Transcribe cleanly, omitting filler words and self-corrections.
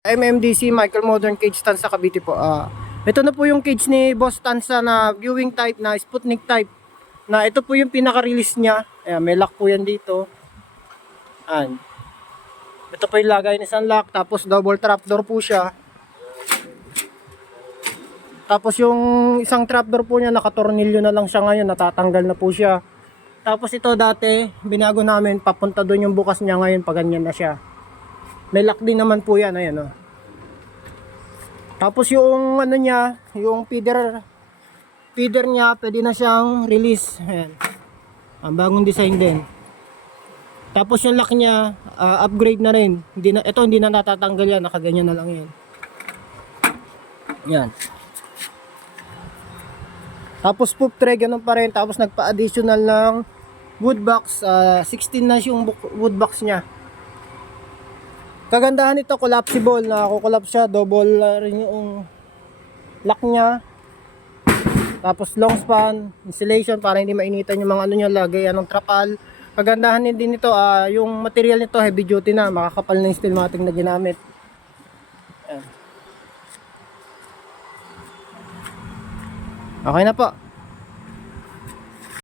MMDC Michael Modern Cage Stand sa Cavite po. Ito na po yung cage ni Boss Tansa na viewing type na Sputnik type. Na ito po yung pinaka-release niya. Ayan, may lock po yan dito. Ayan. Ito po yung lagay ni sunlock. Tapos double trapdoor po siya. Tapos yung isang trapdoor po niya nakatornilyo na lang siya ngayon. Natatanggal na po siya. Tapos ito dati binago namin. Papunta doon yung bukas niya ngayon. Pag ganyan na siya. May lock din naman po yan, ayan o. Tapos yung ano niya, yung feeder niya, pwede na siyang release. Ayan. Ang bagong design din. Tapos yung lock niya, upgrade na rin. Hindi na natatanggal yan, nakaganyan na lang yan. Yan. Tapos poop tray, ganun pa rin. Tapos nagpa-additional ng wood box. 16 na yung wood box niya. Kagandahan nito, collapsible, nakakollapse siya, double rin yung lock niya. Tapos long span, insulation para hindi mainitan yung mga ano niya, lagay anong trapal. Kagandahan din nito, yung material nito heavy duty na, makakapal na yung steel matting na ginamit. Ayan. Okay na po.